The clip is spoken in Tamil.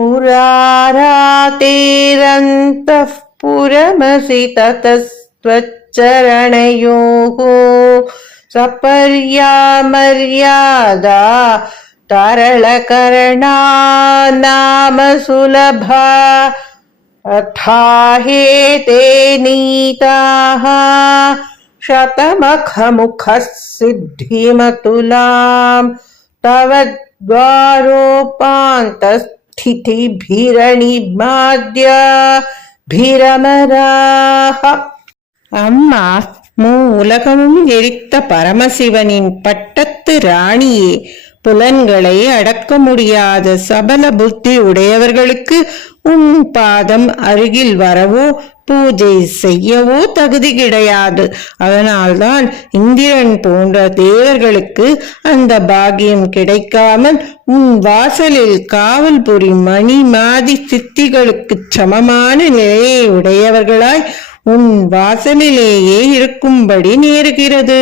पुरारातेरन्तः पुरमसि ततस्त्वच्चरणयोः सपर्या मर्यादा तरलकरणा नाम सुलभा अथा हेते नीताः शतमखमुखः सिद्धिमतुलां तव द्वारोपान्तस्थितिभिरणिमाद्य பிரமராக. அம்மா உலகமும் எரித்த பரமசிவனின் பட்டத்து ராணியே, புலன்களை அடக்க முடியாத சபல புத்தி உடையவர்களுக்கு உன் பாதம் அருகில் வரவோ பூஜை செய்யவோ தகுதி கிடையாது. அதனால்தான் இந்திரன் போன்ற தேவர்களுக்கு அந்த பாக்கியம் கிடைக்காமல் உன் வாசலில் காவல் புரி மணி மாதி சித்திகளுக்கு சமமான நிலையை உடையவர்களாய் உன் வாசலிலேயே இருக்கும்படி நேருகிறது.